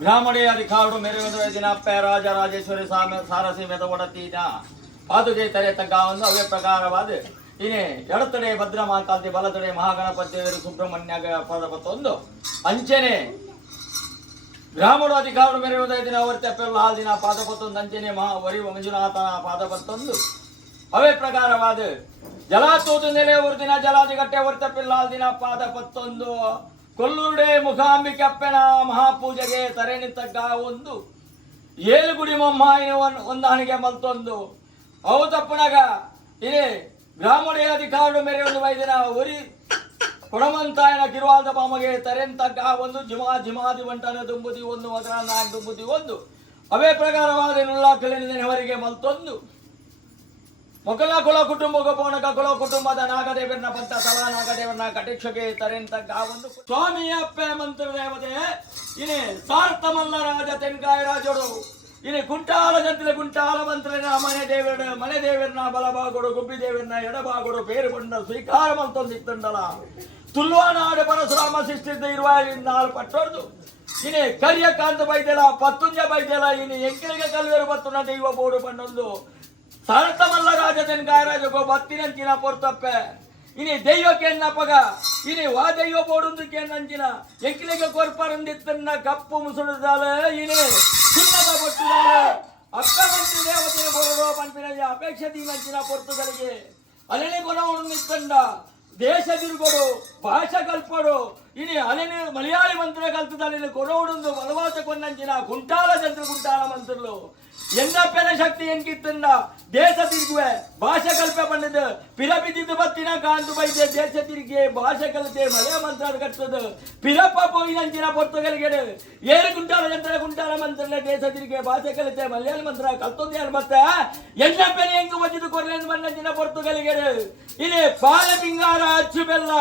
ಬ್ರಾಹ್ಮಣೇ ಅಧಿಕಾರು ಮೆರೆಯುವ ದಿನ ಅಪ್ಪ ರಾಜ ರಾಜೇಶ್ವರಿ ಸಾರಸಿ ಮೆದವಡತೀನ ಪಾದುಗೆ ತಲೆ ತಗ್ಗ ಒಂದು ಅವೇ ಪ್ರಕಾರವಾದ ಇನ್ನೇ ಎಡತಡೆ ಭದ್ರಮಾಕಾಂತಿ ಬಲತಡೆ ಮಹಾಗಣಪತಿ ಸುಬ್ರಹ್ಮಣ್ಯ ಪದಪತ್ತೊಂದು ಅಂಚನೆ ಬ್ರಾಹ್ಮಣ ಅಧಿಕಾರು ಮೆರೆಯುವುದ ದಿನ ಅವರ್ತೆಪ್ಪೆಲ್ಲ ಹಾಲ್ ದಿನ ಪಾದಪತ್ತೊಂದು ಅಂಚನೆ ವರಿ ಮಂಜುನಾಥನ ಪಾದಪತ್ತೊಂದು ಅವೇ ಪ್ರಕಾರವಾದ ಜಲಾತೂತು ನೆಲೆ ದಿನ ಜಲಾದಿಗಟ್ಟೆ ಹೊರತಪ್ಪಿಲ್ಲ ದಿನ ಪಾದಪತ್ತೊಂದು ಕೊಲ್ಲೂರುಡೆ ಮುಖಾಂಬಿಕೆ ಅಪ್ಪನ ಮಹಾಪೂಜೆಗೆ ತರೆ ನಿಂತಗ್ಗ ಒಂದು ಏಳುಗುಡಿ ಮೊಮ್ಮಾಯಿನ ಒಂದಾಣಿಗೆ ಮಲ್ತೊಂದು ಅವು ತಪ್ಪನಾಗ ಇದೇ ಬ್ರಾಹ್ಮಣ ಅಧಿಕಾರು ಮೆರೆಯುವುದು ವೈದ್ಯನ ಉರಿ ಕೊಡಮಂತಾಯನ ಕಿರುವಾದ ಬಾಮಗೆ ತರೆಂತಗ್ಗ ಒಂದು ಜಿಮಾದಿ ಬಂಟನ ದುಂಬುದಿ ಒಂದು ಅದರ ನಾನ್ ದುಂಬುದಿ ಒಂದು ಅವೇ ಪ್ರಕಾರವಾದ ನುಲ್ಲಾ ಕಲಿನಿದವರಿಗೆ ಮಲ್ತೊಂದು ಮೊಕಲ ಕುಲ ಕುಟುಂಬ ಪೋಣಕ ಕುಲ ಕುಟುಂಬದ ನಾಗದೇವರನ್ನ ಬಂತ ತಲಾ ನಾಗದೇವರನ್ನ ಕಟಿಕ್ಷಗೆ ತರೆಂತಗ್ಗ ಒಂದು ಸ್ವಾಮಿ ಅಪ್ಪೆ ಮಂತ್ರದೇವತೆ ಇನೇ ಸಾರ್ಥ ಮಲ್ಲರಾಜ ತೆನ್ಕಾಯ ರಾಜರು ಇನಿ ಕುಂಟಾಲ ಜಂತಿಲ ಕುಂಟಾಲ ಮಂತ್ರನ ಮನೆ ದೇವರನ್ನ ಬಲಭಾಗಡು ಗುಬ್ಬಿ ದೇವರನ್ನ ಎಡಭಾಗಡು ಪೇರು ಬಂಡ ಸ್ವೀಕಾರ ಮಂತೊಂದಿತ್ತಂಡಲ ತುಲ್ವಾನಾಡು ಪರಶುರಾಮ ಶಿಷ್ಟಿದ್ದ ಇರುವ ನಾಲ್ ಪಟ್ಟೊಡ್ದು ಇನಿ ಕರಿಯಕಾಂತ ಬೈದೆಲ ಪತ್ತುಂಜ ಬೈದೆಲ ಇನಿ ಎಂಕಿಲಿಗೆ ಕಲ್ವೇರು ಬತ್ತುನ ದೈವ ಬೋಡು ಪಣ್ಣೊಂದು ಸಾರ್ಥ ಮಲ್ಲರಾಜ ತೆನ್ಕಾಯ ರಾಜಗೋ ಬತ್ತಿನಂಚಿನ ಪೊರ್ತಪ್ಪೆ ಇನಿ ದೈವಕ್ಕೆ ಪಗ ಇನಿ ವಾ ದೈವ ಬೋಡುಂದಕ್ಕೆ ನಂಚಿನ ಎಂಕಿಲಿಗೆ ಕೊರ್ಪರಂದಿತ್ತನ್ನ ಕಪ್ಪು ಮುಸುಳಿದಾಲ ಇನಿ ಚಿನ್ನದ ಬೊಟ್ಟಿದಾಲ ಅಪ್ಪ ಮಂತ್ರಿ ದೇವತೆಯ ಬೋರ್ಡೋ ಪಂಪಿನಲ್ಲಿ ಅಪೇಕ್ಷೆ ನಂಚಿನ ಪೊರ್ತುಗಳಿಗೆ ಅಲೆನೆ ಕೊನವನು ನಿತ್ತಂಡ ದೇಶ ತಿರುಗೋಡು ಭಾಷೆ ಕಲ್ಪಡು ಇನಿ ಅಲೆನೆ ಮಲಯಾಳಿ ಮಂತ್ರ ಕಲ್ತದಲ್ಲಿ ಕೊನವಡುಂದು ಬಲವಾಸ ಕೊನ್ನಂಚಿನ ಗುಂಟಾಲ ಜಂತ್ರ ಗುಂಟಾಲ ಮಂತ್ರಲು ಎಂದಪ್ಪನ ಶಕ್ತಿ ಎಂಕಿತ್ತಂಡ ದೇಶ ತಿರುಗುವೆ ಭಾಷೆ ಕಲ್ಪೆ ಬಂದದ್ದು ಪಿರಪಿದ್ದು ಬತ್ತಿನ ಕಾಂತು ಬೈದೆ ದೇಶ ತಿರುಗಿ ಭಾಷೆ ಕಲಿತೆ ಮಳೆಯ ಮಂತ್ರ ಕಟ್ಟದು ಪಿರಪ್ಪ ಪೋಯಿನಂಚಿನ ಪೊರ್ತುಗಳಿಗೆ ಏಳು ಗುಂಟಾಲ ಮಂತ್ರನೆ ದೇಶ ತಿರುಗಿ ಭಾಷೆ ಕಲಿತೆ ಮಲಯಾಳಿ ಮಂತ್ರ ಕಲ್ತೊಂದು ಏನು ಮತ್ತೆ ಎಂದಪ್ಪನ ಹೆಂಗು ಒಜ್ಜಿದು ಕೊರ್ಲೆಂದು ಬಂದಂಚಿನ ಪೊರ್ತುಗಳಿಗೆ ಇಲ್ಲಿ ಪಾಲ ಪಿಂಗಾರ ಅಚ್ಚು ಬೆಲ್ಲ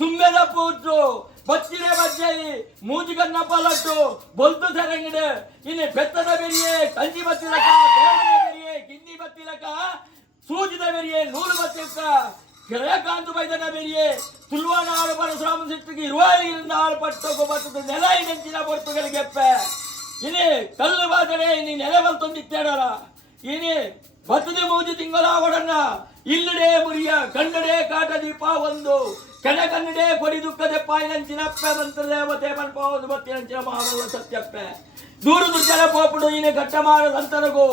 ತುಂಬೆದ ಪೂರ್ತು ಬಚ್ಚಿನ ಬಜ್ಜಿ ಮೂಜಿಗನ್ನ ಪಾಲಟ್ಟು ಬೊಲ್ತು ಸರಂಗಿಡ ಇನ್ನು ಬೆತ್ತದ ಬೆರಿಯೇ ಕಂಜಿ ಬತ್ತಿಲಕ ಬೆರಿಯೇ ಗಿನ್ನಿ ಬತ್ತಿಲಕ ಸೂಜಿದ ಬೆರಿಯೇ ನೂಲು ಬತ್ತಿಲಕ ಕೆಳಕಾಂತು ಬೈದನ ಬೆರಿಯೇ ತುಲ್ವಾನಾಡು ಪರಶುರಾಮ ಸಿಟ್ಟಿಗೆ ಇರುವಾಲಿಯಿಂದ ಆಳ್ಪಟ್ಟು ಬತ್ತದ ನೆಲ ನೆಂಚಿನ ಪೊರ್ತುಗಳಿಗೆಪ್ಪೆ ಇನಿ ಕಲ್ಲು ಬಾದರೆ ಇನಿ ನೆಲೆ ಬಲ್ತೊಂದಿತ್ತೇಡಲ್ಲ ಇನಿ ಬತ್ತದ ಮೂಜಿ ತಿಂಗಳ ಒಡನ್ನ ಇಲ್ಲಡೆ ಮುರಿಯ ಕನ್ನಡೆ ಕಾಟ ದೀಪ ಒಂದು ಕನ್ನಡೆ ಕೊಡಿ ದುಃಖದ ಪಾಯಿನಂಚಿನಪ್ಪೆ ಮಂತ್ರದೇವತೆ ಮನ್ಪೋದು ಬತ್ತಿನಂಚಿನ ಮಹಾಬಲ ಸತ್ಯಪ್ಪೆ ದೂರದು ಜಲ ಪೋಪುಡು ಇನ್ನು ಗಟ್ಟ ಮಾಡದಂತನಗು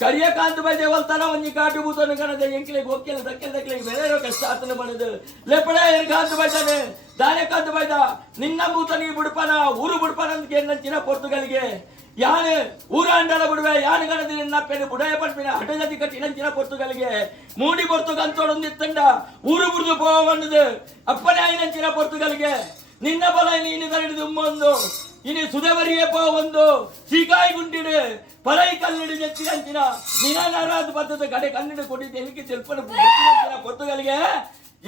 ಕರಿಯಕಾಂತ ಬೈದೆ ಒಲ್ತನ ಒಂಜಿ ಕಾಟು ಬೂತನು ಕಣದ ಎಂಕಿಲಿಗೆ ಹೋಗಿಲ್ಲ ದಕ್ಕಿಗೆ ಬೇರೆ ಕಷ್ಟ ಆತನ ಬಣದು ಲೆಪಡ ಕಾಂತ ಬೈದಾನೆ ದಾನೆ ಕಾಂತ ಬೈದ ನಿನ್ನ ಬೂತನಿಗೆ ಬಿಡ್ಪನ ಊರು ಬಿಡ್ಪನ ಅಂತ ಕೇಳಿನಂಚಿನ ಪೊರ್ತುಗಳಿಗೆ ಯಾನು ಊರ ಅಂಡಲ ಬಿಡುವೆ ಯಾನು ಗಣದ ನಿನ್ನಪ್ಪೆನು ಬುಡಯ ಪಂಪಿನ ಹಠಜತಿ ಕಟ್ಟಿನಂಚಿನ ಪೊರ್ತುಗಳಿಗೆ ಮೂಡಿ ಪೊರ್ತುಗಂತೊಡೊಂದಿತ್ತಂಡ ಊರು ಬುಡ್ದು ಪೋವನ್ನದು ಅಪ್ಪನೇ ಆಯ್ನಂಚಿನ ಪೊರ್ತುಗಳಿಗೆ ನಿನ್ನ ಬಲ ನೀನು ಕರಡಿದು ಉಮ್ಮೊಂದು ಇನಿ ಸುಧವರಿಯೇ ಪೋ ಒಂದು ಸೀಕಾಯಿ ಗುಂಡಿಡು ಪರೈ ಕಲ್ಲಿಡು ಜತ್ತಿನಂಚಿನ ನಿನಾರಾದ ಪದ್ಧತ ಕಡೆ ಕಣ್ಣಿಡು ಕೊಟ್ಟಿದ್ದು ಎಲ್ಲಿಗೆ ಸ್ವಲ್ಪ ಪೊರ್ತುಗಳಿಗೆ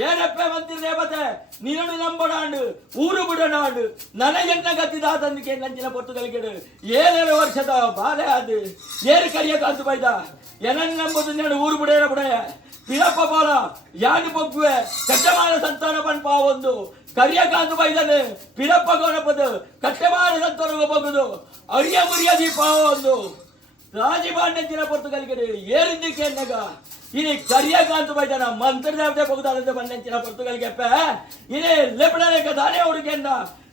ಏನಪ್ಪ ಮಂತ್ರಿ ದೇವತೆ ನೀನು ನಂಬನಾಡು ಊರು ಬಿಡನಾಡು ನನಗೆನ್ನ ಗತ್ತಿದಾತಂದಿಕೆ ನಂಚಿನ ಪೊರ್ತುಗಳಿಗೆ 7 ವರ್ಷದ ಬಾಲೆ ಅದು ಏರು ಕರಿಯ ಕಾಂತು ಬೈದ ಎನನ್ ನಂಬುದು ನಾನು ಊರು ಬಿಡೇರ ಬಿಡಯ ಪಿರಪ್ಪ ಬಾಲ ಯಾನು ಬೊಗ್ಗುವೆ ಕಟ್ಟಮಾನ ಸಂತಾನ ಪನ್ಪಾ ಒಂದು ಕರಿಯ ಕಾಂತು ಬೈದನೆ ಪಿರಪ್ಪ ಗೋಣಪದು ಕಟ್ಟಮಾನ ಸಂತಾನ ಬಗ್ಗುದು ಅರಿಯ ಮುರಿಯ ದೀಪ ಒಂದು ರಾಜೀವಾಂಡಂಚಿನ ಪೊರ್ತುಗಳಿಗೆ ಏರಿದ್ದಕ್ಕೆ ಎನ್ನಗ ಇನಿ ಕರಿಯ ಕಾಂತು ಬೈದನ ಮಂತ್ರದೇವತೆ ಬಗ್ದಾದಂತೆ ಬಣ್ಣಂಚಿನ ಪೊರ್ತುಗಳಿಗೆ ಇನಿ ಲೆಪಡಲೆಕ್ಕ ದಾನೆ ಹುಡುಗೆನ್ನ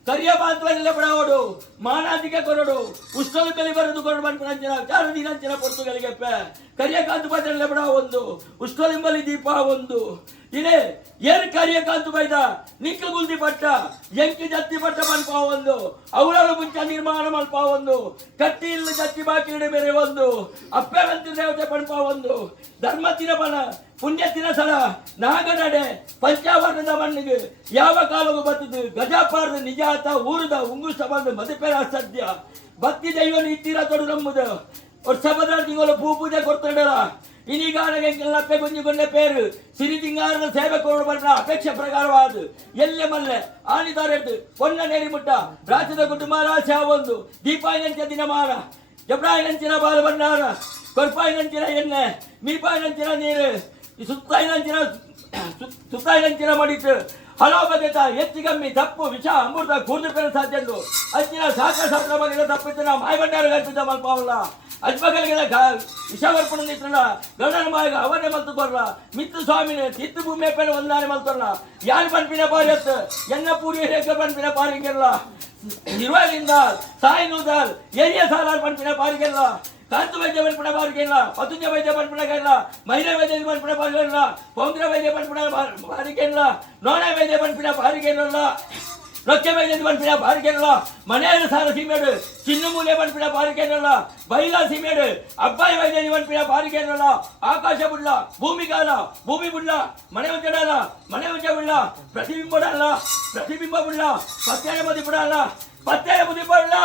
ಕರಿಯ ಬಾಂತವಾಗಿ ಲೆಪಡ ಓಡು ಮಾನಾದಿಗೆ ಕೊರಡು ಉಷ್ಣದ ಬೆಲೆ ಬರೆದು ಕೊಂಡು ಬಂದ್ಪಂಚಿನ ಚಾರು ದಿನಂಚಿನ ಪೊರ್ತುಗಳಿಗೆ ಕರಿಯ ಕಾಂತು ಬೈದನ ಲೆಪಡ ಒಂದು ಉಷ್ಣಲಿಂಬಲಿ ದೀಪ ಒಂದು ಇನೇ ಏರ್ ಕಾರ್ಯ ಕಾಂತು ಬೈದ ನಿಕ್ಕ ಗುಲ್ದಿ ಪಟ್ಟ ಎಂಕಿ ಜತ್ತಿ ಪಟ್ಟ ಮಲ್ಪ ಒಂದು ಅವಳಲು ಮುಂಚ ನಿರ್ಮಾಣ ಮಲ್ಪ ಒಂದು ಕಟ್ಟಿ ಇಲ್ಲ ಜತ್ತಿ ಬಾಕಿ ಬೇರೆ ಒಂದು ಅಪ್ಪೆವಂತ ದೇವತೆ ಪಣಪ ಒಂದು ಧರ್ಮತ್ತಿನ ಬಣ ಪುಣ್ಯತ್ತಿನ ಸಲ ನಾಗನಡೆ ಪಂಚಾವರ್ಣದ ಮಣ್ಣಿಗೆ ಯಾವ ಕಾಲವು ಬರ್ತದೆ ಗಜಾಪಾರದ ನಿಜಾತ ಊರದ ಉಂಗುಷ್ಟ ಬಂದು ಮದುಪೆರ ಸದ್ಯ ಭಕ್ತಿ ದೈವನು ಇತ್ತೀರ ತೊಡು ನಂಬುದು ವರ್ಷ ತಿಂಗಳು ಪೂಜೆ ಕೊಡ್ತಾಡಲ್ಲ ಇನಿಗಾನಗೆಲ್ಲಪ್ಪೆ ಕುಂಜಿಕೊಂಡೆ ಪೇರು ಸಿರಿತಿಂಗಾರದ ಸೇವೆ ಕೊಡು ಬಂದ ಅಪೇಕ್ಷೆ ಪ್ರಕಾರವಾದ ಎಲ್ಲೆ ಮಲ್ಲೆ ಆನಿದಾರೆದ್ದು ಪೊನ್ನ ನೇರಿಮುಟ್ಟ ರಾಜ್ಯದ ಕುಟುಂಬ ಒಂದು ದೀಪಾಯಿನಂಚ ದಿನಮಾನ ಜಬ್ರಾಯಿನಂಚಿನ ಬಾಲ ಬಂಡಾರ ಕೊರ್ಪಾಯಿನಂಚಿನ ಎಣ್ಣೆ ಮೀಪಾಯಿನಂಚಿನ ನೀರು ಸುತ್ತಾಯಿನಂಚಿನ ಮಡಿತು ಹಲೋ ಬಗೆತ ಎತ್ತಿಗಮ್ಮಿ ತಪ್ಪು ವಿಷ ಅಮೃತ ಕೂರ್ದು ಪೇರು ಸಾಧ್ಯಂದು ಅಂಚಿನ ಶಾಸ್ತ್ರ ಬಗ್ಗೆ ತಪ್ಪಿತ್ತು ನಾವು ಮಾಯಬಂಡಾರ ಕಲ್ಪಿದ್ದ ಮಲ್ಪಾವಲ್ಲ ಅಜ್ಮಗಲಿಗೆಲ್ಲ ವಿಷವರ್ಪಣ ನಿತ್ರಣ ಗೌಡನ ಮಾಯಗ ಅವನೇ ಮಲ್ತು ಬರ್ಲ ಮಿತ್ತು ಸ್ವಾಮಿನ ತಿತ್ತು ಭೂಮಿ ಪೇನ ಒಂದಾನೆ ಮಲ್ತರ್ಲ ಯಾರು ಪನ್ಪಿನ ಪಾರಿ ಎತ್ತು ಎನ್ನ ಪೂರಿ ರೇಖೆ ಪನ್ಪಿನ ಪಾರಿಗೆಲ್ಲ ನಿರ್ವಹಣೆಯಿಂದ ಸಾಯಿನೂದಾಲ್ ಏರಿಯ ಸಾಲಾರ್ ಪನ್ಪಿನ ಪಾರಿಗೆಲ್ಲ ಕಾಂತು ವೈದ್ಯ ಪನ್ಪಿನ ಪಾರಿಗೆಲ್ಲ ಪತುಂಜ ವೈದ್ಯ ಪನ್ಪಿನ ಮಹಿಳಾ ವೈದ್ಯ ಪನ್ಪಿನ ಪಾರಿಗೆಲ್ಲ ಪೌಂದ್ರ ವೈದ್ಯ ಪನ್ಪಿನ ಪಾರಿಗೆಲ್ಲ ನೋಣ ವೈದ್ಯ ಪನ್ಪಿನ ಪಾರಿಗೆಲ್ಲ ರೊಕ್ಕೆ ವೈದ್ಯ ಪನ್ಪಿನ ಪಾರಿಗೆಲ್ಲ ಮನೆಯಲ್ಲಿ ಸಾಲ ಸೀಮೆಡು ಚಿನ್ನು ಮೂಲೆ ಪನ್ಪಿನ ಪಾರಿಗೆಲ್ಲ ಬೈಲಾ ಸೀಮೆಡು ಅಬ್ಬಾಯಿ ವೈದ್ಯ ಪನ್ಪಿನ ಪಾರಿಗೆಲ್ಲ ಆಕಾಶ ಬುಡ್ಲ ಭೂಮಿ ಕಾಲ ಭೂಮಿ ಬುಡ್ಲ ಮನೆ ಉಂಚಡಲ್ಲ ಮನೆ ಉಂಚ ಬುಡ್ಲ ಪ್ರತಿಬಿಂಬ ಬುಡ್ಲ ಪತ್ತೆಯ ಬುದ್ಧಿ ಬಿಡಲ್ಲ ಪತ್ತೆಯ ಬುದ್ಧಿ ಬುಡ್ಲ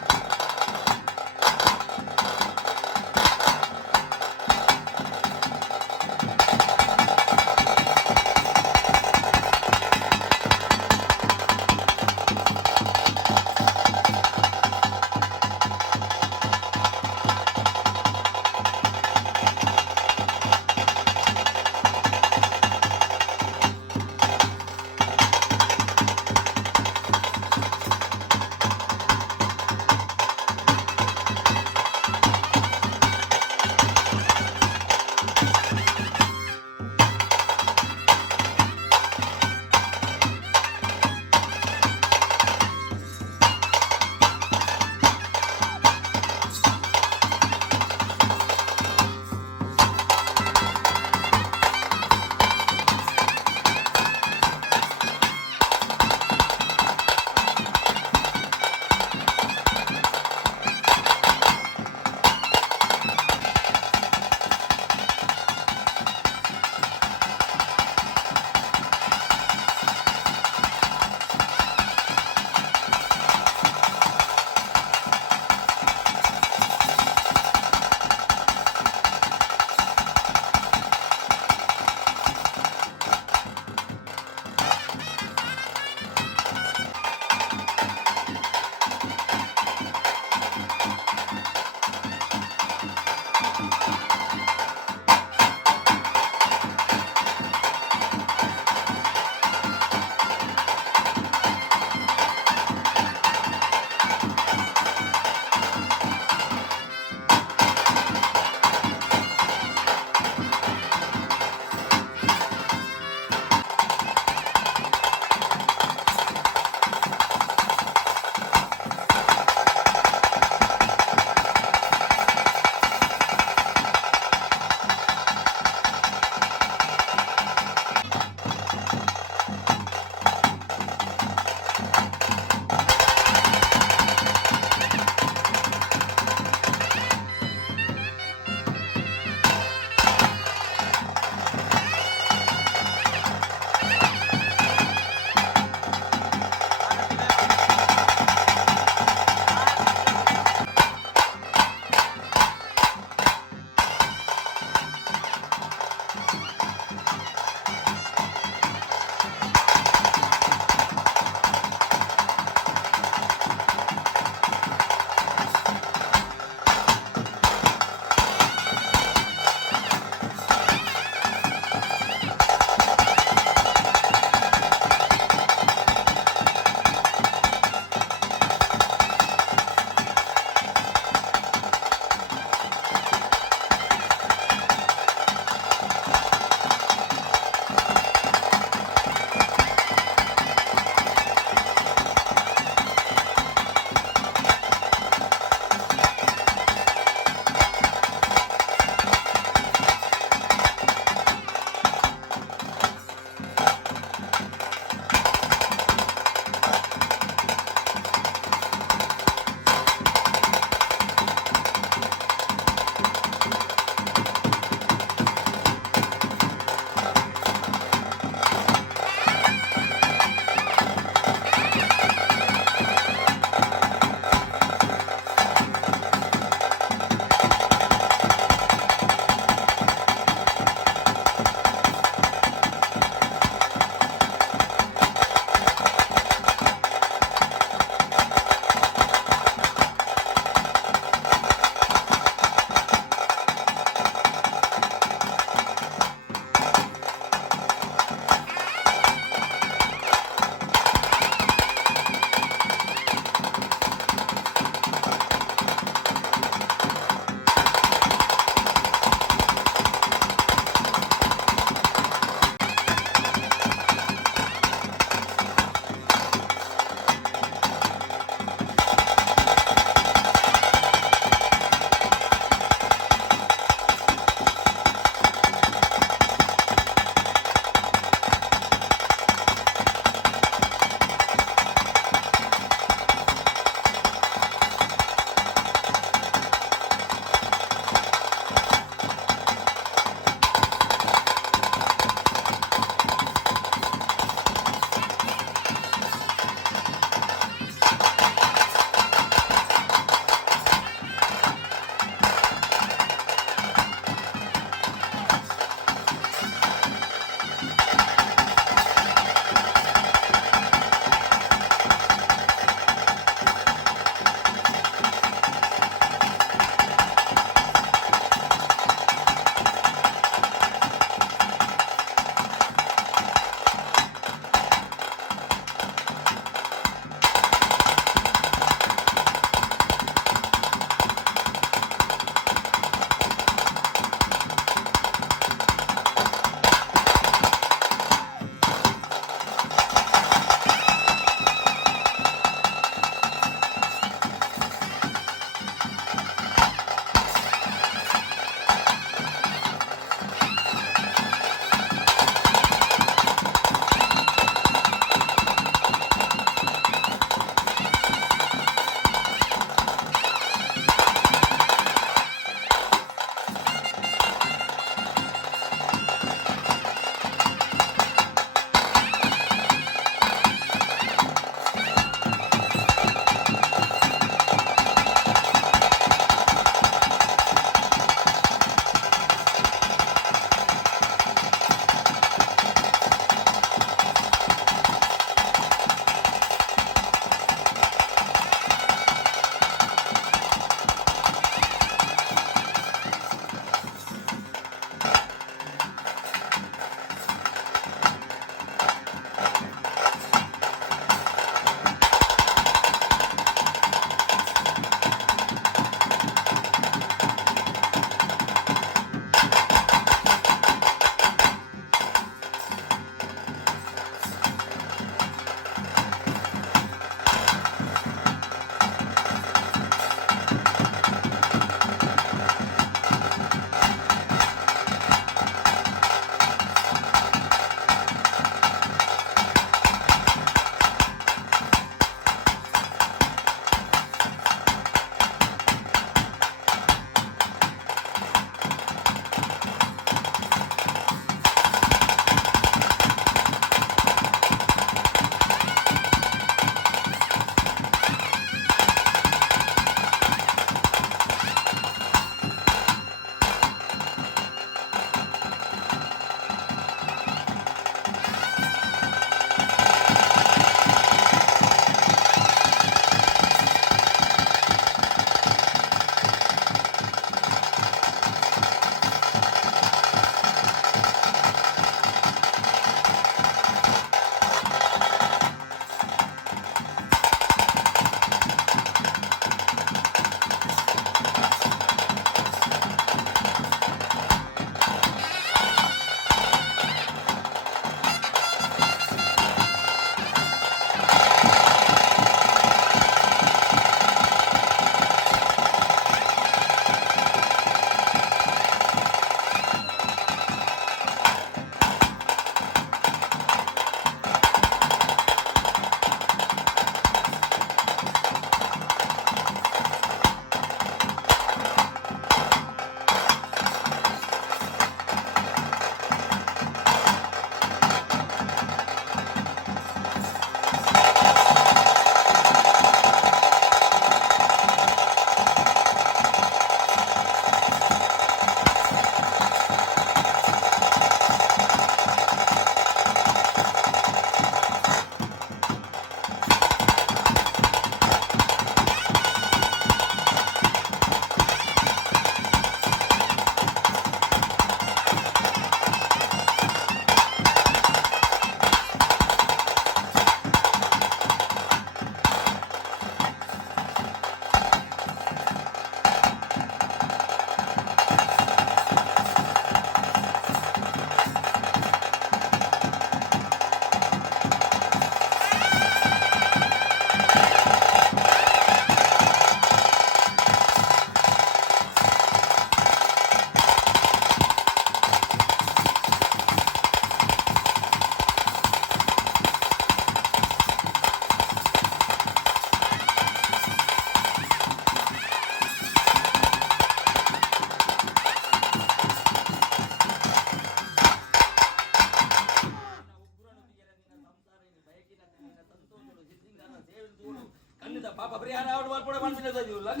Apa beri anak awal pun mana sini saja lagi.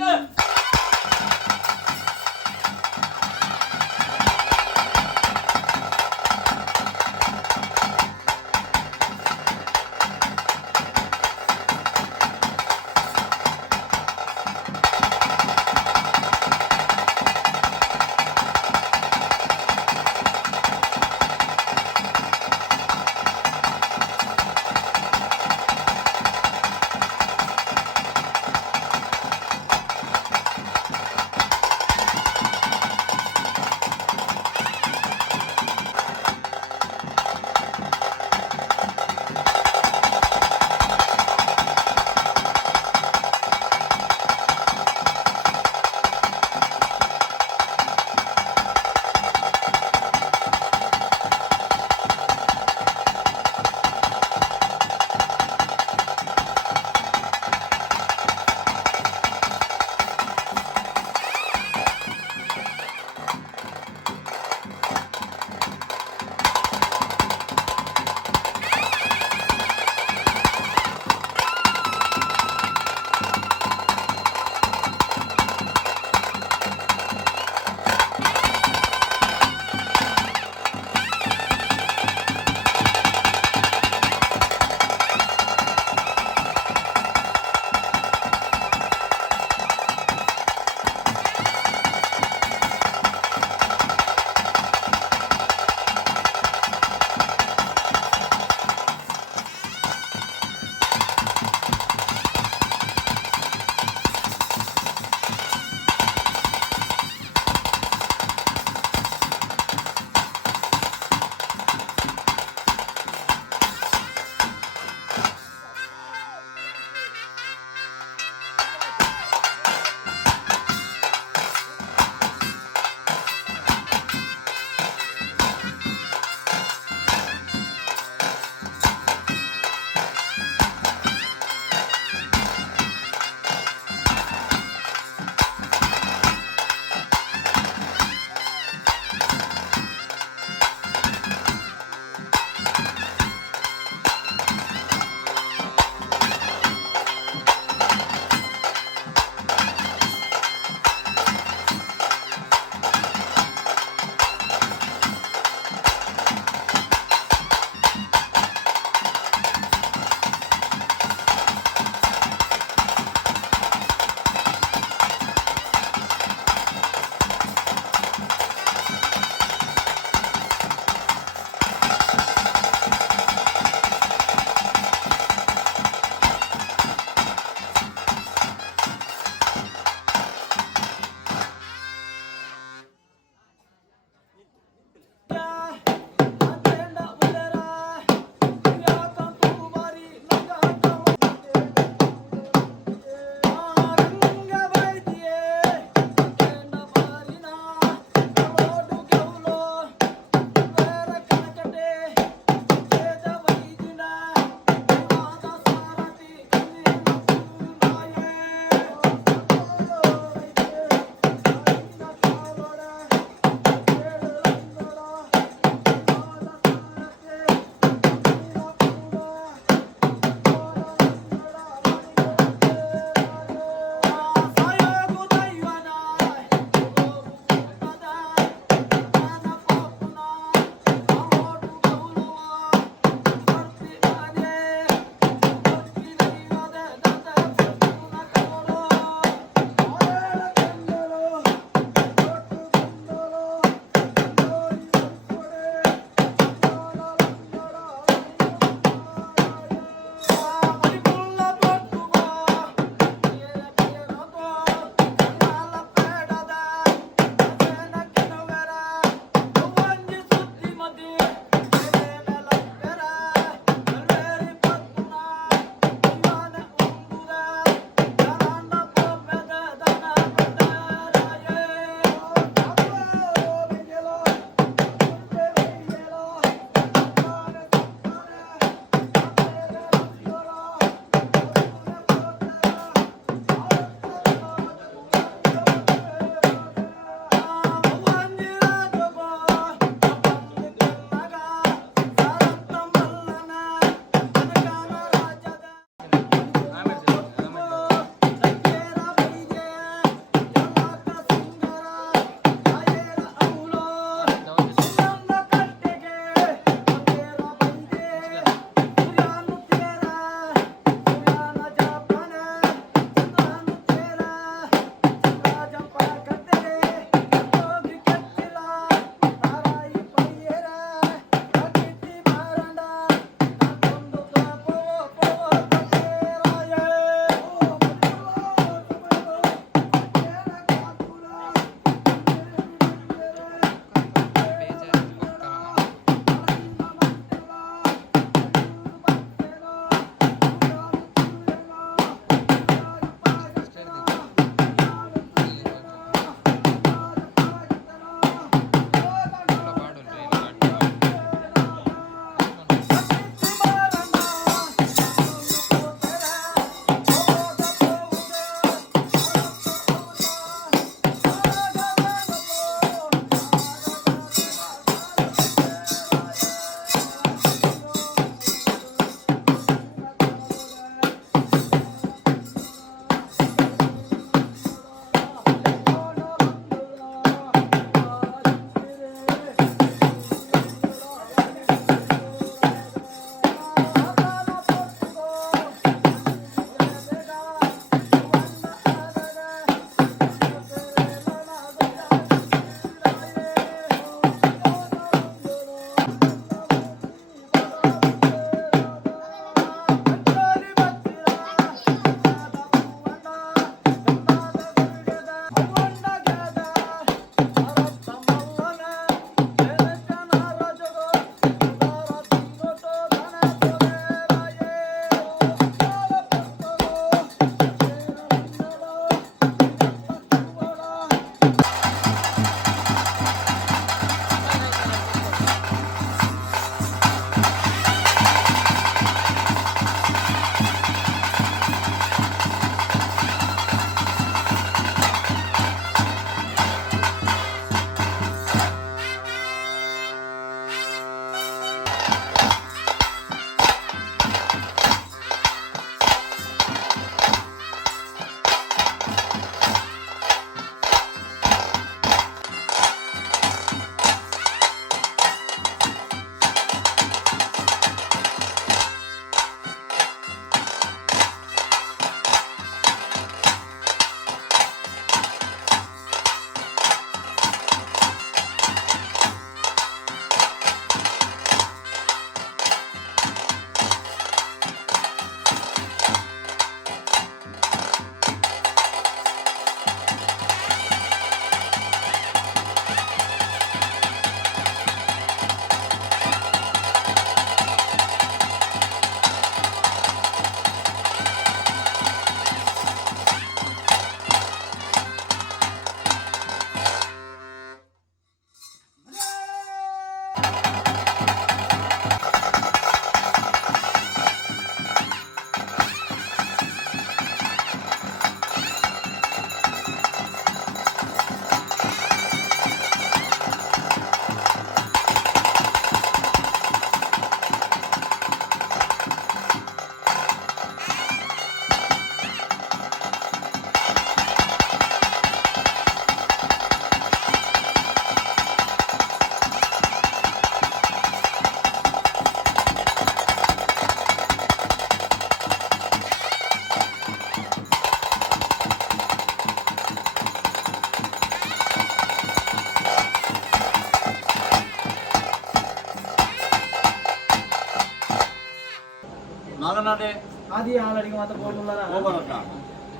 ಮತ್ತೆ ಆದಿ ಹಾಲಡಿಗೆ ಮಾತ್ರ ಬೋರ್ಡುಲ್ಲರ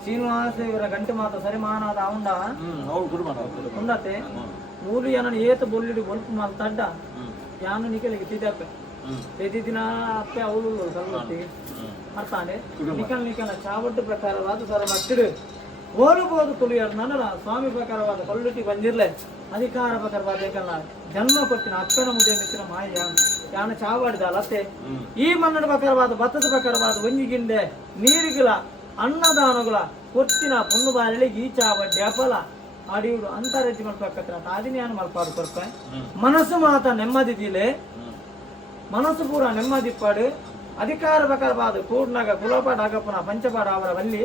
ಶ್ರೀನಿವಾಸ ಇವರ ಗಂಟೆ ಮಾತ್ರ ಸರಿ ಮಾನಾದ ಅವಂಡ ఉండతే ಮೂರು ಯಾನ ಏತ ಬೊಲ್ಲಿಡಿ ಬೊಲ್ಪ ಮಾಲ್ ತಡ್ಡ ಯಾನು ನಿಕಲಿಗೆ ತಿದಪ್ಪ ಪ್ರತಿದಿನ ಅಪ್ಪೆ ಅವಳು ಕಲ್ವತ್ತಿ ಮಾಡ್ತಾನೆ ನಿಕಲ್ ಚಾವಟ್ಟು ಪ್ರಕಾರವಾದ ಸರ ಮಟ್ಟಿಡು ಓಲಬಹುದು ತುಳಿಯರು ನನ್ನ ಸ್ವಾಮಿ ಪ್ರಕಾರವಾದ ಕೊಳ್ಳುಟಿ ಬಂದಿರ್ಲೆ ಅಧಿಕಾರ ಪ್ರಕಾರವಾದ ಏಕಲ್ಲ ಜನ್ಮ ಕೊಟ್ಟಿನ ಅಪ್ಪನ ಮುದ್ದೆ ಮೆಚ್ಚಿನ ಮಾಯ ಯಾನ ಚಾವಾಡಿದ ಅಲತೆ ಈ ಮನ್ನಡ ಪ್ರಕಾರವಾದ ಭತ್ತದ ಪ್ರಕಾರವಾದ ಒಂಜಿಗಿಂಡೆ ನೀರಿಗಿಲ ಅನ್ನದಾನಗಳ ಕೊಟ್ಟಿನ ಪುಣ್ಣು ಬಾಲಿಗೆ ಈ ಚಾವಡ್ಡಿ ಅಪಲ ಅಡಿಯುಡು ಅಂತರಜ್ಜಿ ಮಲ್ಪಕ್ಕತ್ರ ಆದಿನ್ಯಾನ ಮಲ್ಪಾಡು ಕೊರ್ಪ ಮನಸ್ಸು ಮಾತ ನೆಮ್ಮದಿದಿಲೆ ಮನಸ್ಸು ಪೂರ ನೆಮ್ಮದಿಪ್ಪಾಡು ಅಧಿಕಾರ ಪ್ರಕಾರವಾದ ಕೂರ್ನಾಗ ಕುಲಪಾಡ ಆಗಪ್ಪನ ಪಂಚಪಾಡ ಅವರ ಬಲ್ಲಿ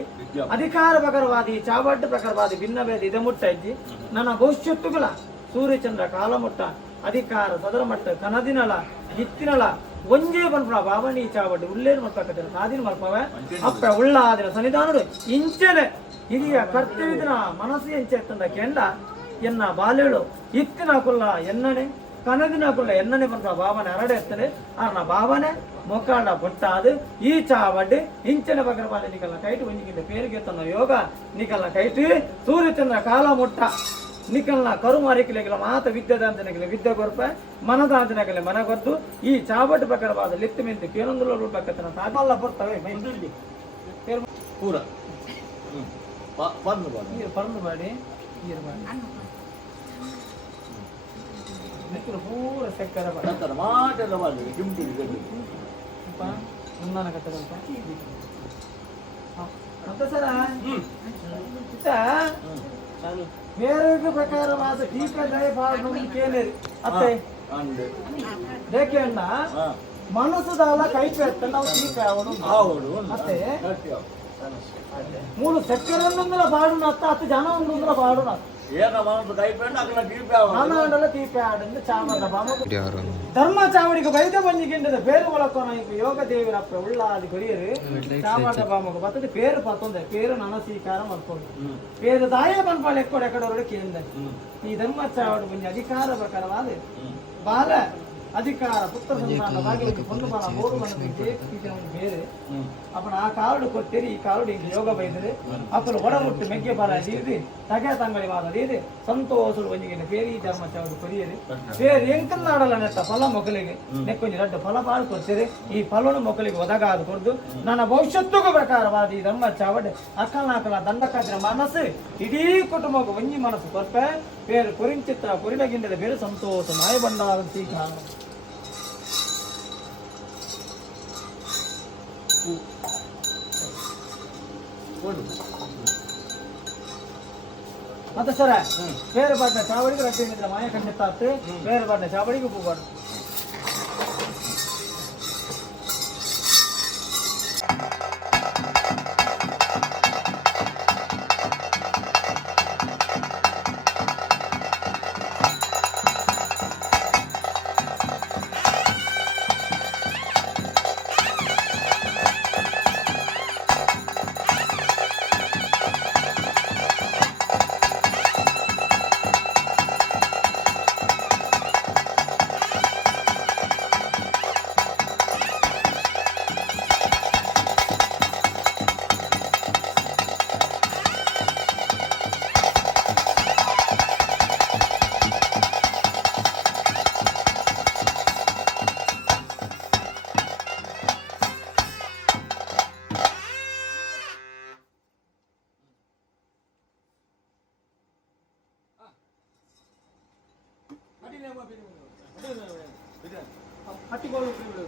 ಅಧಿಕಾರ ಪ್ರಕಾರವಾದ ಈ ಚಾವಡ್ಡು ಪ್ರಕಾರವಾದ ಭಿನ್ನ ಭೇದ ಇದ ಮುಟ್ಟ ಇಜ್ಜಿ ನನ್ನ ಭವಿಷ್ಯತ್ತುಗಳ ಸೂರ್ಯಚಂದ್ರ ಕಾಲಮುಟ್ಟ ಅಧಿಕಾರ ಸದರ ಮಟ್ಟ ಕನದಿನಲ ಇತ್ತಿನಲ ಒಂಜೇ ಬನ್ಪುಣ ಬಾಬನಿ ಚಾವಡ್ಡಿ ಉಳ್ಳೇನು ಮಲ್ಪಕ್ಕತ್ರ ಸಾದಿನ ಮಲ್ಪವ ಅಪ್ಪ ಉಳ್ಳ ಆದಿನ ಸನ್ನಿಧಾನಡು ಇಂಚನೆ ಹಿರಿಯ ಕರ್ತವ್ಯದಿನ ಮನಸ್ಸು ಎಂಚೆತ್ತಂದ ಕೆಂಡ ಎನ್ನ ಬಾಲೆಳು ಇತ್ತಿನ ಕುಲ್ಲ ಎನ್ನನೆ ಕನದಿನ ಕುಲ್ಲ ಎನ್ನನೆ ಬನ್ಪುಣ ಬಾಬನೆ ಹರಡೆ ಎತ್ತನೆ ಆರ್ನ ಬಾಬನೆ ಮೊಕ್ಕಾಡ ಪೊಟ್ಟಾದು ಈ ಚಾವಡ್ಡಿ ಇಂಚನೆ ಬಗರ ಬಾಲೆ ನಿಕಲ್ಲ ಕೈಟು ಒಂಜಿಗಿಂದ ಪೇರಿಗೆ ತನ್ನ ಯೋಗ ನಿಕಲ್ಲ ಕೈಟು ಸೂರ್ಯಚಂದ್ರ ಕಾಲ ಮುಟ್ಟ ನಿಕಲ್ನ ಕರುಮಾರಿಕಲೆಗಳ ಮಾತ ವಿದ್ಯಾದಾಂತನಗಲೆ ವಿದ್ಯೆ ಕೊರಪ ಮನದಾಂತನಗಲೆ ಮನ ಕೊರ್ದು ಈ ಚಾವಡ್ಡು ಪ್ರಕಾರವಾದ ಲಿತ್ತು ಮಿಂತು ಕೇಳೊಂದು ರೂಪಕ್ಕತ್ತನ ಸಾಕಲ್ಲ ಬರ್ತವೆ ಪೂರ ಪರಂದು ಮಾಡಿ ಪೂರ ಸಕ್ಕರ ಮಾಟೆಲ್ಲ ಮುಂದಾನ ಕಟ್ಟದಂತ ಮತ್ತೆ ಸರ ಬೇರೆ ಪ್ರಕಾರವಾದ ಟೀಕ ದಯಪಾಡು ಕೇಳಿರಿ ಅತ್ತೆ ಬೇಕೆ ಅಣ್ಣ ಮನಸ್ಸುದಾಲ ಕೈ ಪೆತ್ತ ನಾವು ಟೀಕ ಅವನು ಅತ್ತೆ ಮೂರು ಸಕ್ಕರನ್ನ ಪಾಡುನ ಅತ್ತ 10 ಜನ ಒಂದೊಂದರ ಪಾಡುನ ಧರ್ಮ ಚಾವಡಿಗೆ ವೈದ ಬಂಜಿಗಿಂಡದ ಬೇರು ಒಳಕೋನ ಯೋಗ ದೇವಿರಪ್ಪ ಉಳ್ಳಾದಿ ಕೊರಿಯರು ಚಾವಡ ಬಾಮಗ ಬತ್ತದ ಪೇರು ಪತ್ತೊಂದೆ ಪೇರು ನನ್ನ ಸ್ವೀಕಾರ ಮಾಡ್ಕೊಂಡು ಪೇರು ದಾಯ ಬನ್ಪಾಳೆ ಎಕ್ಕಡೆ ಎಕಡೆ ಕೇಂದ್ರ ಈ ಧರ್ಮ ಚಾವಡಿ ಬಂಜಿ ಅಧಿಕಾರ ಪ್ರಕಾರವಾದ ಬಾಲ ಅಧಿಕಾರ ಪುತ್ರ ಸಂತಾನ ಭಾಗ್ಯಕ್ಕೆ ಒಂದು ಬಾಲ ಮೂರು ಬೇರೆ ಅಪ್ಪನ ಆ ಕಾರುಡು ಕೊಟ್ಟಿರಿ ಈ ಕಾರುಡು ಈಗ ಯೋಗ ಬೈದರೆ ಅಪ್ಪಲು ಒಡಮುಟ್ಟು ಮೆಗ್ಗೆ ಬಾಲ ಅಡಿಯಿರಿ ತಗೆ ತಂಗಡಿ ಮಾದ ಅಡಿಯಿರಿ ಸಂತೋಷರು ಒಂಜಿಗೆ ಬೇರೆ ಈ ಧರ್ಮ ಚಾವಡಿ ಕೊರಿಯರಿ ಬೇರೆ ಎಂಕಲ್ಲಾಡಲ್ಲ ನೆಟ್ಟ ಫಲ ಮೊಗಲಿಗೆ ನೆಕ್ಕೊಂಜಿ ದೊಡ್ಡ ಫಲ ಬಾಳು ಕೊಡ್ತೀರಿ ಈ ಫಲವನ್ನು ಮೊಗಲಿಗೆ ಒದಗಾದು ಕೊಡ್ದು ನನ್ನ ಭವಿಷ್ಯತ್ತುಗೂ ಪ್ರಕಾರವಾದ ಈ ಧರ್ಮ ಚಾವಡಿ ಅಕ್ಕಲ ದಂಡಕಾದಿನ ಮನಸ್ಸು ಇಡೀ ಕುಟುಂಬಕ್ಕೆ ಒಂಜಿ ಮನಸ್ಸು ಕೊರ್ಪೆ ಬೇರೆ ಕೊರಿಂಚಿತ್ರ ಕೊರಿಡಗಿಂಡದ ಬೇರೆ ಸಂತೋಷ ಮಾಯ ಬಂಡಾರ ಸ್ವೀಕಾರ ಮತ್ತೆ ಸರ ಬೇರೆ ಬಾಟ್ನ ಚಾವಡಿಗೆ ರಟ್ಟಿನಿಂದ ಮಾಯ ಖಂಡಿತ ಬೇರೆ ಬಾಟ್ನ ಚಾವಡಿಗೆ ಹೋಗ್ಬಾರ್ದು ಹಟ್ಟಿಕೊಳ್ಳು